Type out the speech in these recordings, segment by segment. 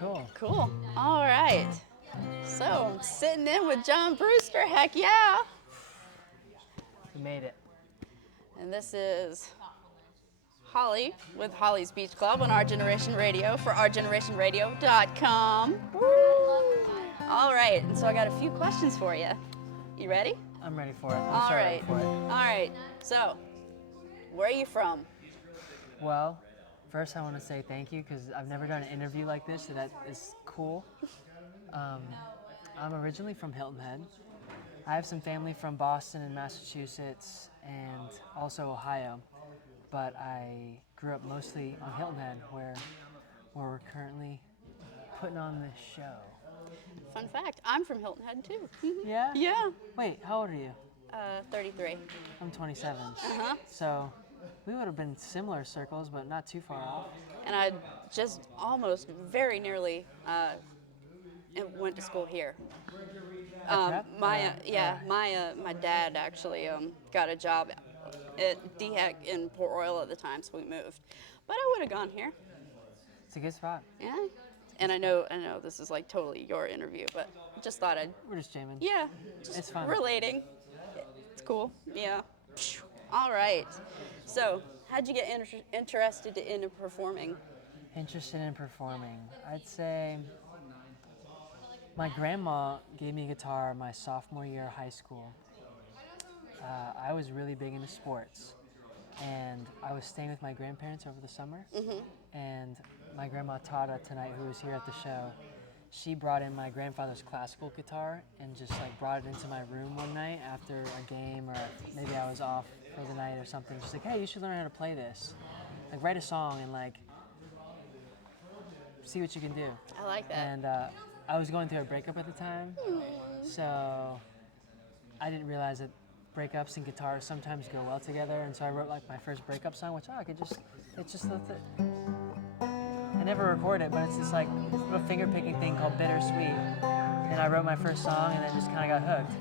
Cool. Cool. All right. So I'm sitting in with John Brewster. Heck yeah. We made it. And this is Holly with Holly's Beach Club on Our Generation Radio for ourgenerationradio.com. Woo! All right. And so I got a few questions for you. You ready? I'm ready for it. I'm All so right. ready for it. All right. So, where are you from? Well, first I want to say thank you because I've never done an interview like this, so that is cool. I'm originally from Hilton Head. I have some family from Boston and Massachusetts and also Ohio, but I grew up mostly on Hilton Head where we're currently putting on this show. Fun fact, I'm from Hilton Head too. Yeah? Yeah. Wait, how old are you? 33. I'm 27. Uh-huh. So we would have been similar circles, but not too far off. And I just almost very nearly went to school here. Prep? My dad actually got a job at DHEC in Port Royal at the time, so we moved. But I would have gone here. It's a good spot. Yeah. And I know this is like totally your interview, but just thought I'd, We're just jamming. yeah, just It's fun. relating. It's cool. Yeah. All right. So, how'd you get interested in performing? Interested in performing. I'd say my grandma gave me a guitar my sophomore year of high school. I was really big into sports, and I was staying with my grandparents over the summer. And my grandma Tata tonight, who was here at the show, she brought in my grandfather's classical guitar and just like brought it into my room one night after a game, or maybe I was off for the night or something. She's like, "Hey, you should learn how to play this. Like, write a song and like see what you can do." I like that. And I was going through a breakup at the time, so I didn't realize that breakups and guitars sometimes go well together. And so I wrote like my first breakup song, which I never record it, but it's this like little finger picking thing called Bittersweet. And I wrote my first song and then just kind of got hooked.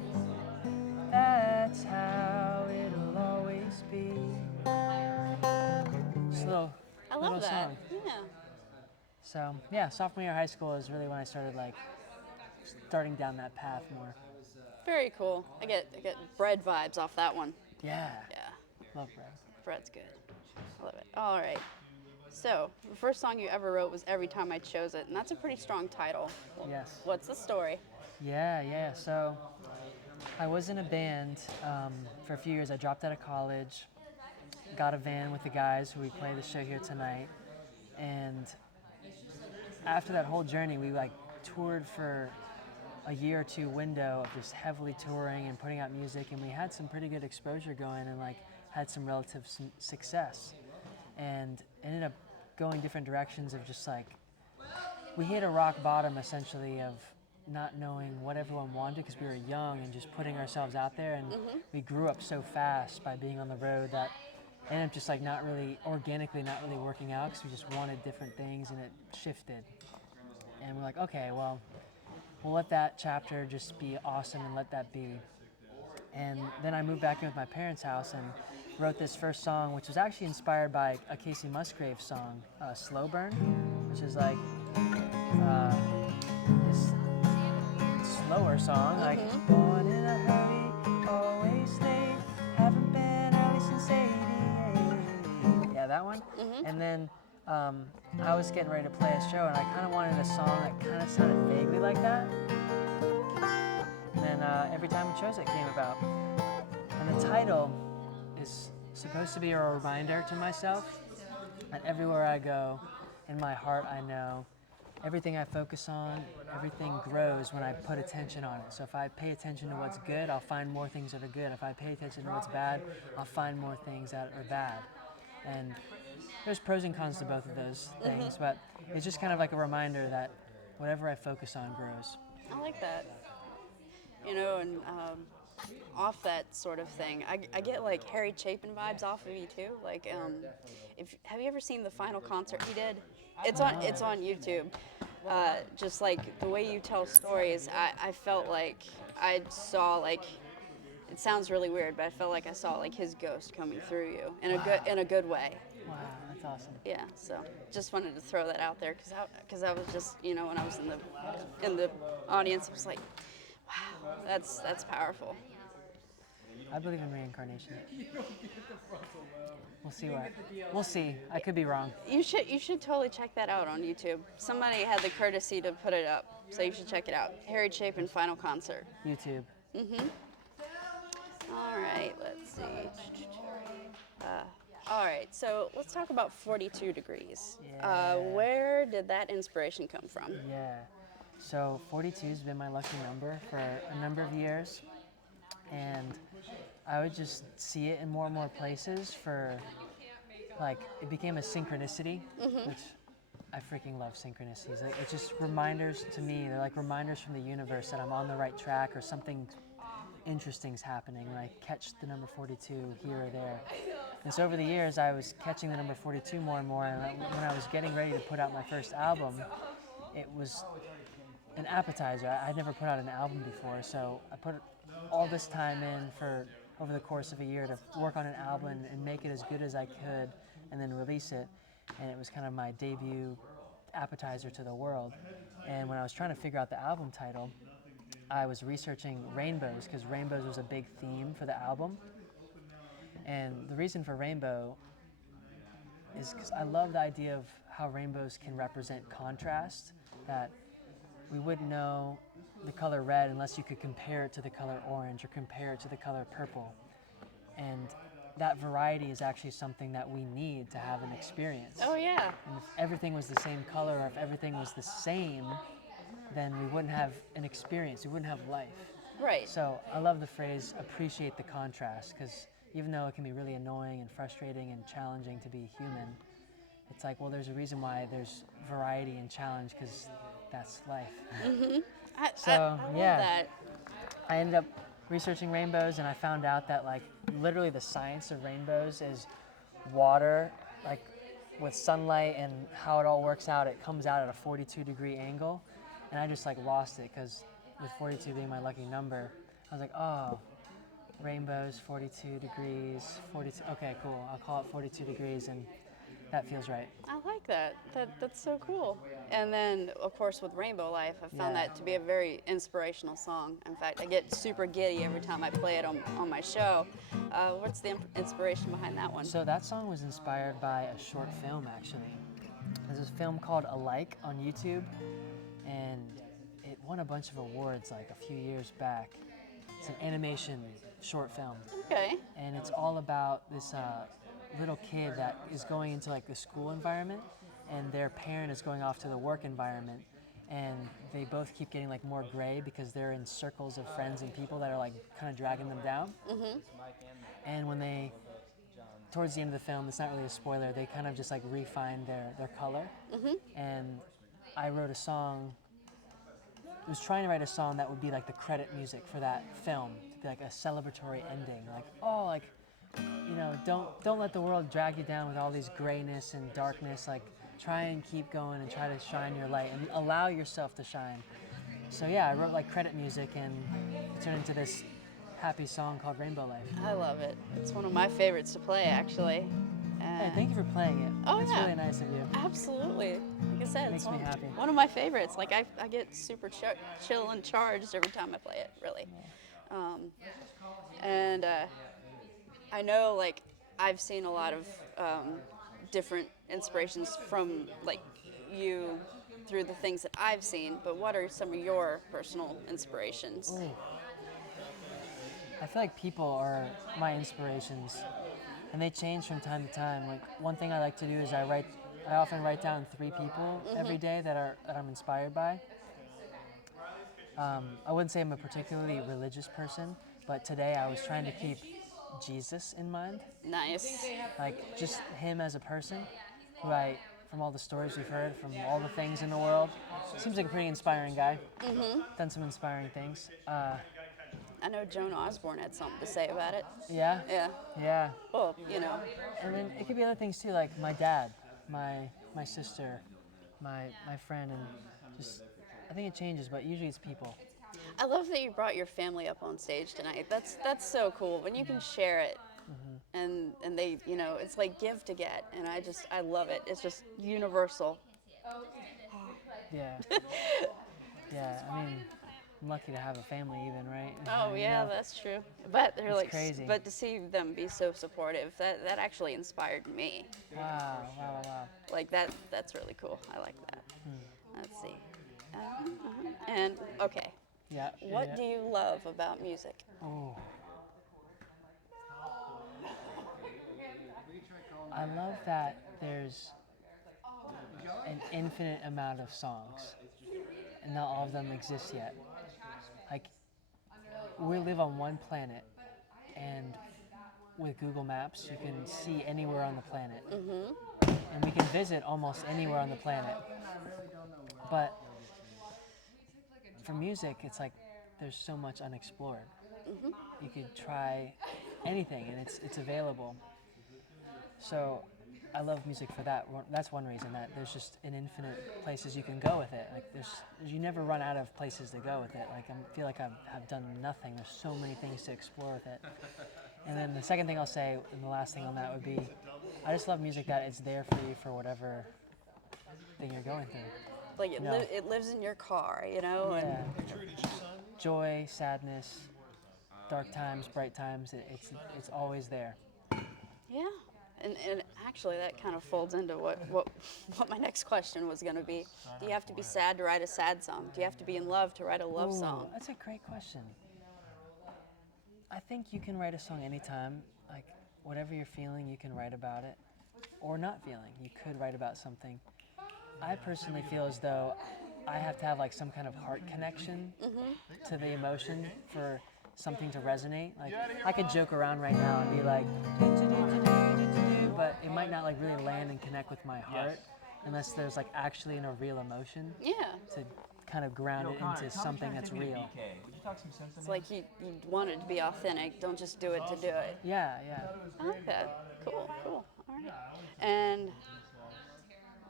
That's how it'll always be. Just a little, I love little that. song. Yeah. So yeah, sophomore year of high school is really when I started like starting down that path more. Very cool. I get bread vibes off that one. Yeah, Yeah. love bread. Bread's good. I love it. All right. So, the first song you ever wrote was Every Time I Chose It, and that's a pretty strong title. Yes. What's the story? Yeah. So I was in a band for a few years. I dropped out of college, got a van with the guys who we play the show here tonight, and after that whole journey, we like toured for a year or two window of just heavily touring and putting out music, and we had some pretty good exposure going and like had some relative success, and ended up going different directions of just like we hit a rock bottom essentially of not knowing what everyone wanted because we were young and just putting ourselves out there, and we grew up so fast by being on the road that ended up just like not really working out because we just wanted different things, and it shifted. And we're like, okay, well, we'll let that chapter just be awesome and let that be. And then I moved back in with my parents' house and wrote this first song, which was actually inspired by a Casey Musgrave song, Slow Burn, which is like this slower song, like born in a hurry, always late, haven't been early since 88. Yeah, that one. And then I was getting ready to play a show, and I kind of wanted a song that kind of sounded vaguely like that. And then Every Time I Chose It came about. And the title is supposed to be a reminder to myself that everywhere I go, in my heart I know, everything I focus on, everything grows when I put attention on it. So if I pay attention to what's good, I'll find more things that are good. If I pay attention to what's bad, I'll find more things that are bad. And there's pros and cons to both of those things, but it's just kind of like a reminder that whatever I focus on grows. I like that. You know, and off that sort of thing, I get like Harry Chapin vibes off of you too. Like, have you ever seen the final concert he did? It's on YouTube. Just like the way you tell stories, I felt like I saw like, it sounds really weird, but I felt like I saw like his ghost coming through you in a good way. Wow, That's awesome. Yeah, so just wanted to throw that out there because I was just, you know, when I was in the audience, I was like, wow, that's powerful. I believe in reincarnation. We'll see what. We'll see. I could be wrong. You should totally check that out on YouTube. Somebody had the courtesy to put it up, so you should check it out. Harry Chapin final concert. YouTube. All right, let's see. All right, so let's talk about 42 Degrees. Yeah. Where did that inspiration come from? Yeah. So 42 has been my lucky number for a number of years, and I would just see it in more and more places for, like, it became a synchronicity, which I freaking love synchronicities. Like, it's just reminders to me. They're like reminders from the universe that I'm on the right track or something interesting's happening when I catch the number 42 here or there. And so over the years, I was catching the number 42 more and more. And when I was getting ready to put out my first album, it was an appetizer. I'd never put out an album before, so I put all this time in for over the course of a year to work on an album and make it as good as I could and then release it. And it was kind of my debut appetizer to the world. And when I was trying to figure out the album title, I was researching rainbows because rainbows was a big theme for the album. And the reason for rainbow is because I love the idea of how rainbows can represent contrast, that we wouldn't know the color red unless you could compare it to the color orange or compare it to the color purple. And that variety is actually something that we need to have an experience. Oh, yeah. And if everything was the same color or if everything was the same, then we wouldn't have an experience, we wouldn't have life. Right. So I love the phrase appreciate the contrast, because even though it can be really annoying and frustrating and challenging to be human, it's like, well, there's a reason why there's variety and challenge, because that's life. I love that. I ended up researching rainbows, and I found out that, like, literally the science of rainbows is water, like, with sunlight and how it all works out, it comes out at a 42-degree angle. And I just, like, lost it, because with 42 being my lucky number, I was like, oh, rainbows, 42 degrees, 42, okay, cool, I'll call it 42 degrees, and that feels right. I like that. That's so cool. And then, of course, with Rainbow Life, I found Yeah. that to be a very inspirational song. In fact, I get super giddy every time I play it on my show. What's the inspiration behind that one? So that song was inspired by a short film, actually. There's this film called Alike on YouTube, and it won a bunch of awards like a few years back. It's an animation short film, Okay. and it's all about this little kid that is going into like the school environment, and their parent is going off to the work environment, and they both keep getting like more gray because they're in circles of friends and people that are like kind of dragging them down. And when they, towards the end of the film, it's not really a spoiler, they kind of just like refine their color. And I wrote a song, I was trying to write a song that would be like the credit music for that film, to be like a celebratory ending, like, oh, like, you know, don't let the world drag you down with all these grayness and darkness, like, try and keep going and try to shine your light and allow yourself to shine. So yeah, I wrote like credit music, and it turned into this happy song called Rainbow Life. I love it. It's one of my favorites to play, actually. Hey, thank you for playing it. Oh, It's yeah. really nice of you. Absolutely. Like I said, Makes it's me happy. one of my favorites. Like, I get super chill and charged every time I play it, really. And I know, like, I've seen a lot of different inspirations from, like, you through the things that I've seen, but what are some of your personal inspirations? Ooh. I feel like people are my inspirations, and they change from time to time. Like, one thing I like to do is I often write down 3 people every day that I'm inspired by. I wouldn't say I'm a particularly religious person, but today I was trying to keep Jesus in mind, Nice. like just him as a person, who from all the stories we've heard, from all the things in the world, seems like a pretty inspiring guy. Done some inspiring things. I know Joan Osborne had something to say about it. Yeah, Yeah. yeah. Well, you know. And then it could be other things too, like my dad, my sister, my friend, and just, I think it changes, but usually it's people. I love that you brought your family up on stage tonight. That's so cool when you can share it. and they, it's like give to get, and I love it. It's just universal. Yeah. Yeah. I mean, I'm lucky to have a family, even, right? Oh You yeah, know, that's true. But they're it's like, crazy. but to see them be so supportive, that actually inspired me. Wow. Wow. Wow. Like that's really cool. I like that. Let's see. And okay, Yeah. Yeah. what Yeah. do you love about music? Oh, I love that there's an infinite amount of songs, and not all of them exist yet. Like, we live on one planet, and with Google Maps, you can see anywhere on the planet, and we can visit almost anywhere on the planet. But for music, it's like there's so much unexplored. You could try anything, and it's available. So I love music for that. That's one reason, that there's just an infinite places you can go with it. Like, you never run out of places to go with it. Like, I feel like I've done nothing. There's so many things to explore with it. And then the second thing I'll say, and the last thing on that, would be, I just love music that it's there for you for whatever thing you're going through. Like No. it lives in your car, and Yeah. Joy, sadness, dark times, bright times. It's always there. yeah. And actually, that kind of folds into what my next question was going to be. Do you have to be sad to write a sad song? Do you have to be in love to write a love Ooh, song? that's a great question. I think you can write a song anytime. Like, whatever you're feeling, you can write about it. Or not feeling, you could write about something. I personally feel as though I have to have like some kind of heart connection to the emotion for something to resonate. Like, I could joke around right now and be like, "Do-do-do-do-do-do-do," but it might not like really land and connect with my heart unless there's like actually a real emotion Yeah. to kind of ground it into something that's real. It's like you want it to be authentic. Don't just do it to do it. Yeah, yeah. I like that. Cool, cool. All right. And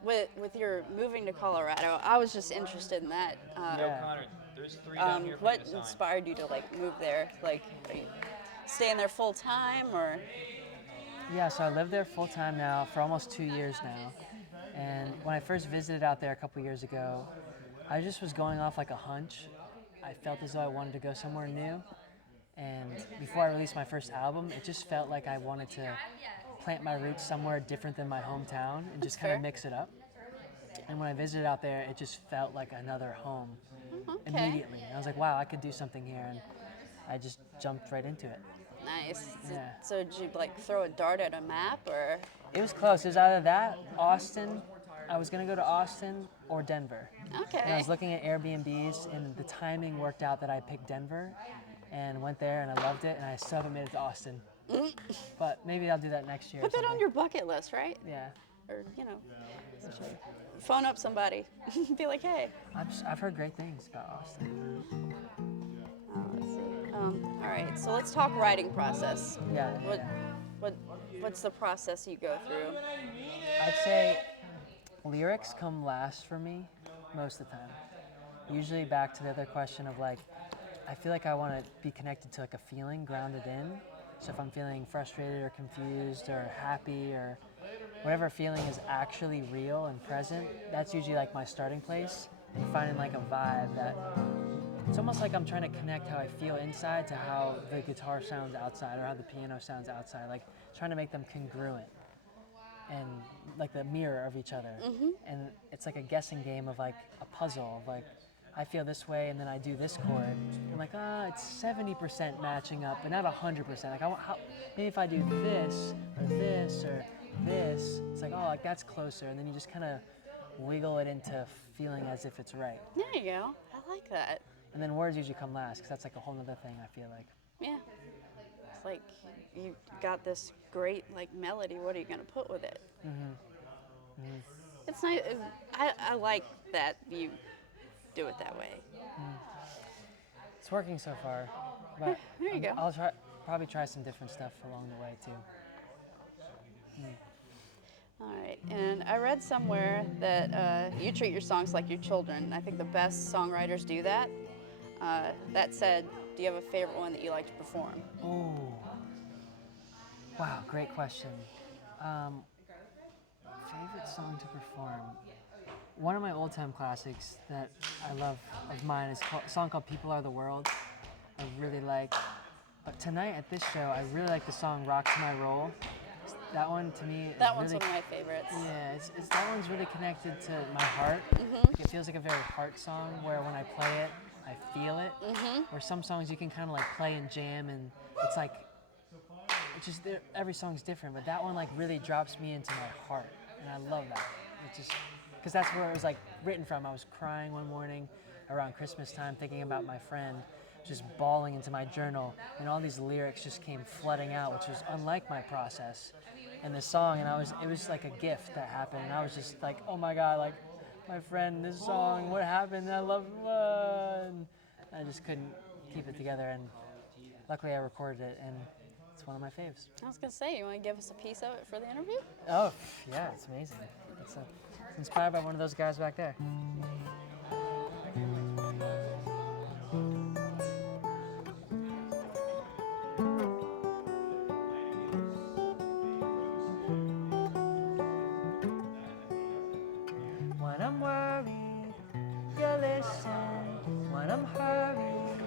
with your moving to Colorado, I was just interested in that. Yeah. Connor, there's three down here for you What to sign. inspired you to like move there? Like, are you staying there full time or? Yeah, so I live there full time now for almost 2 years now. And when I first visited out there a couple years ago, I just was going off like a hunch. I felt as though I wanted to go somewhere new. And before I released my first album, it just felt like I wanted to plant my roots somewhere different than my hometown and just kind fair. of mix it up. And when I visited out there, it just felt like another home Okay. immediately. And I was like, wow, I could do something here. And I just jumped right into it. Nice. Yeah. So did you like throw a dart at a map or? It was close. It was either that, Austin. I was going to go to Austin or Denver. And I Okay. was looking at Airbnbs, and the timing worked out that I picked Denver and went there, and I loved it, and I still haven't made it to Austin. But maybe I'll do that next year. Put or that on something. your bucket list, right? Yeah. Or phone up somebody. Be like, hey. I've heard great things about Austin. Let's see. All right. So let's talk writing process. Yeah. What Yeah. what what's the process you go through? I'd say lyrics come last for me most of the time. Usually back to the other question of like, I feel like I want to be connected to like a feeling grounded in. So if I'm feeling frustrated or confused or happy or whatever feeling is actually real and present, that's usually like my starting place, and finding like a vibe that it's almost like I'm trying to connect how I feel inside to how the guitar sounds outside or how the piano sounds outside, like trying to make them congruent and like the mirror of each other. And it's like a guessing game of like a puzzle of like, I feel this way and then I do this chord. I'm like, it's 70% matching up, but not 100%. Like, maybe if I do this or this or this, it's like, like that's closer. And then you just kind of wiggle it into feeling as if it's right. There you go. I like that. And then words usually come last, because that's like a whole other thing, I feel like. Yeah. It's like you got this great like melody. What are you gonna put with it? It's nice. I like that you do it that way. It's working so far. But There you go. I'll probably try some different stuff along the way too. All right. And I read somewhere that you treat your songs like your children. I think the best songwriters do that. That said, do you have a favorite one that you like to perform? Oh. Wow, great question. Um, Favorite song to perform? One of my old-time classics that I love of mine is a song called "People Are the World." I really like. But tonight at this show, I really like the song "Rocks My Roll." That one to me is That one's really one of my favorites. yeah. It's that one's really connected to my heart. Like, it feels like a very heart song where when I play it, I feel it. Where some songs you can kind of like play and jam, and it's like it's just every song's different. But that one like really drops me into my heart, and I love that. It just because that's where it was like written from. I was crying one morning around Christmas time, thinking about my friend, just bawling into my journal, and all these lyrics just came flooding out, which was unlike my process in the song. And it was like a gift that happened, and I was just like, oh my god, like my friend, this song, what happened? I love and I just couldn't keep it together, and luckily I recorded it, and it's one of my faves. I was gonna say, you want to give us a piece of it for the interview? Oh, yeah, it's amazing. It's inspired by one of those guys back there. When I'm worried, you listen. When I'm hurried,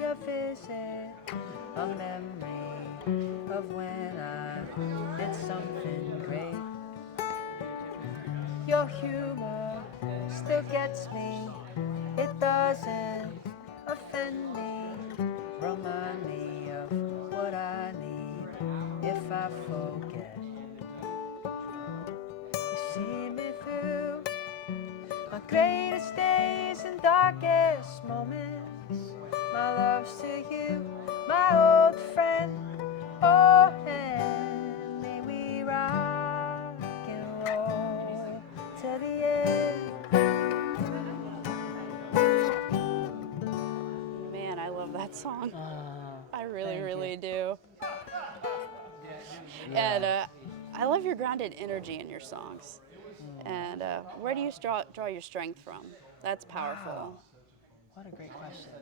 you visit. A memory of when I did something great. Your humor still gets me. It doesn't offend me. Remind me of what I need if I forget. You see me through my greatest days and darkest moments. My love's to you, my old friend. Oh, and may we rock and roll to the end. Man, I love that song. I really, Thank you. really do. Yeah. And I love your grounded energy in your songs. And where do you draw your strength from? That's powerful. What a great question.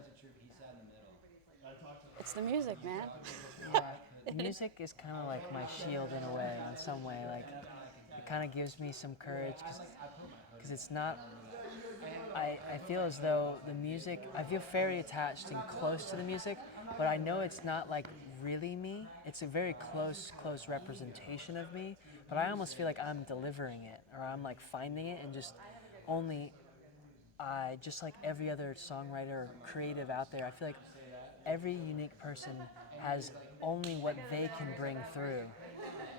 It's the music, man. Yeah, music is kind of like my shield in a way, in some way. Like, it kind of gives me some courage because it's not. I feel as though the music. I feel very attached and close to the music, but I know it's not like really me. It's a very close representation of me. But I almost feel like I'm delivering it, or I'm like finding it, and just only I, just like every other songwriter or creative out there, I feel like every unique person has only what they can bring through.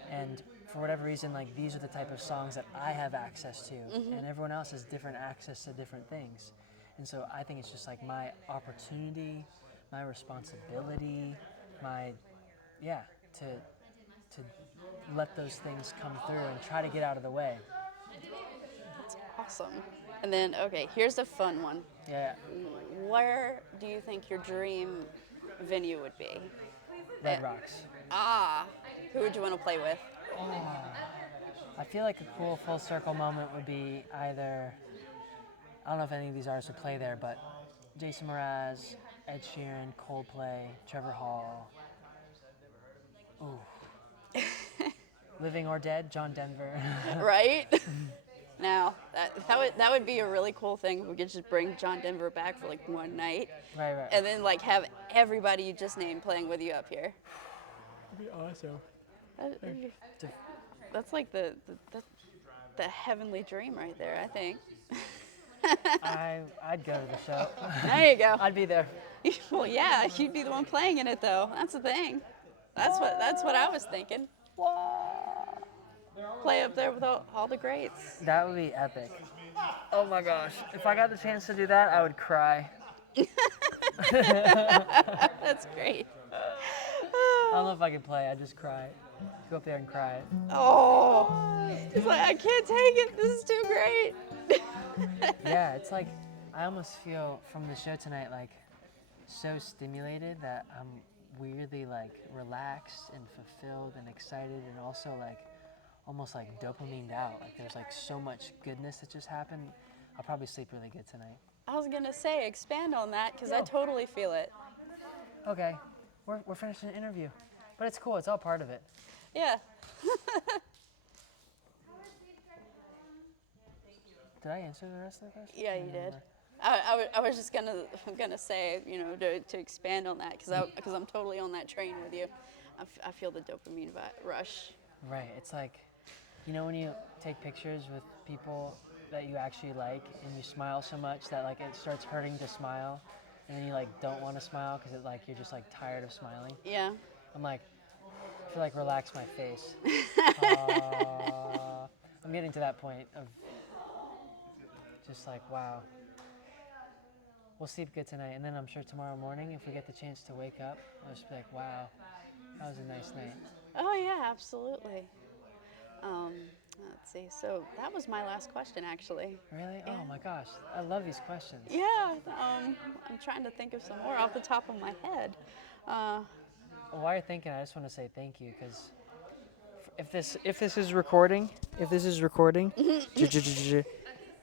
And for whatever reason, like these are the type of songs that I have access to, and everyone else has different access to different things. And so I think it's just like my opportunity, my responsibility, my yeah, to let those things come through and try to get out of the way. Awesome. And then, okay, here's a fun one. Yeah, Where do you think your dream venue would be? Red Rocks. Ah, who would you want to play with? I feel like a cool full circle moment would be either, I don't know if any of these artists would play there, but Jason Mraz, Ed Sheeran, Coldplay, Trevor Hall. Ooh. Living or Dead, John Denver. Right? Now, that would be a really cool thing if we could just bring John Denver back for like one night. Right. And then like have everybody you just named playing with you up here. That'd be awesome. That's like the heavenly dream right there, I think. I'd go to the show. There you go. I'd be there. Well, yeah, you'd be the one playing in it though. That's the thing. That's what I was thinking. Play up there with all the greats. That would be epic. Oh my gosh. If I got the chance to do that, I would cry. That's great. I don't know if I could play, I'd just cry. Go up there and cry. Oh, it's like I can't take it. This is too great. Yeah, it's like I almost feel from the show tonight like so stimulated that I'm weirdly like relaxed and fulfilled and excited, and also like almost like dopamined out. Like there's like so much goodness that just happened. I'll probably sleep really good tonight. I was gonna say expand on that because I totally feel it. Okay, we're finishing an interview, but it's cool. It's all part of it. Yeah. Did I answer the rest of the question? Yeah, I you don't did. remember. I was just gonna say, you know, to expand on that because I'm totally on that train with you. I feel the dopamine rush. Right. It's like, you know, when you take pictures with people that you actually like and you smile so much that like it starts hurting to smile, and then you like don't want to smile because it like you're just like tired of smiling. Yeah. I'm like, I feel like relax my face. Uh, I'm getting to that point of just like, wow, we'll sleep good tonight, and then I'm sure tomorrow morning if we get the chance to wake up, I'll just be like, wow, that was a nice night. Oh yeah, absolutely. Um, let's see. So that was my last question, actually. Really? Yeah. Oh my gosh, I love these questions. Yeah. I'm trying to think of some more off the top of my head. Uh, Well, while you're thinking, I just want to say thank you because if this is recording,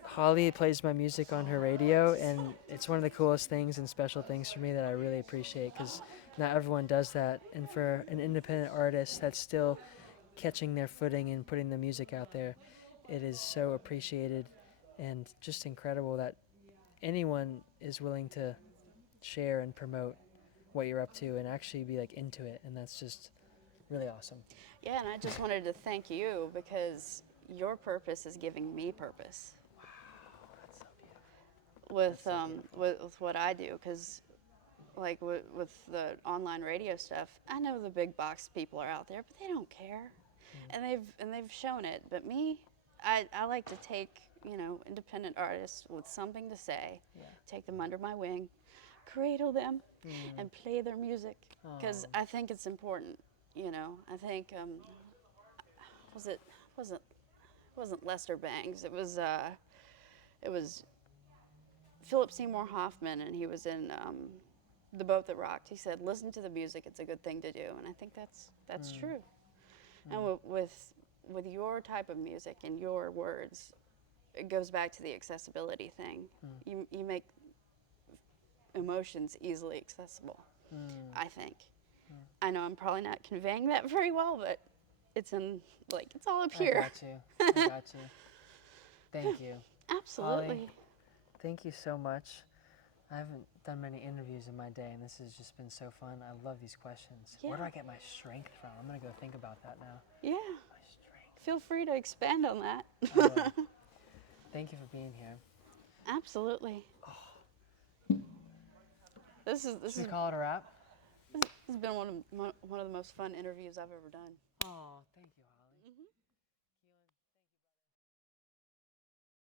Holly plays my music on her radio, and it's one of the coolest things and special things for me that I really appreciate because not everyone does that. And for an independent artist that's still catching their footing and putting the music out there, it is so appreciated and just incredible that anyone is willing to share and promote what you're up to and actually be like into it, and that's just really awesome. yeah, and I just wanted to thank you because your purpose is giving me purpose That's so beautiful. with so with what I do. Because like with the online radio stuff, I know the big box people are out there, but they don't care, and they've shown it. But me, I like to take, you know, independent artists with something to say, Yeah. take them under my wing, cradle them, and play their music because Aw. I think it's important. You know, I think was it wasn't Lester Bangs. It was Philip Seymour Hoffman, and he was in The Boat That Rocked. He said, "Listen to the music; it's a good thing to do," and I think that's true. And with your type of music and your words, it goes back to the accessibility thing. You make emotions easily accessible. I think. I know I'm probably not conveying that very well, but it's in it's all up I here. got you. I got you. Thank you. Absolutely. Holly, thank you so much. I haven't done many interviews in my day, and this has just been so fun. I love these questions. Where do Yeah. I get my strength from? I'm going to go think about that now. Yeah. My strength. Feel free to expand on that. I will. Thank you for being here. Absolutely. This Should we is call it a wrap? this has been one of the most fun interviews I've ever done. Oh, thank you.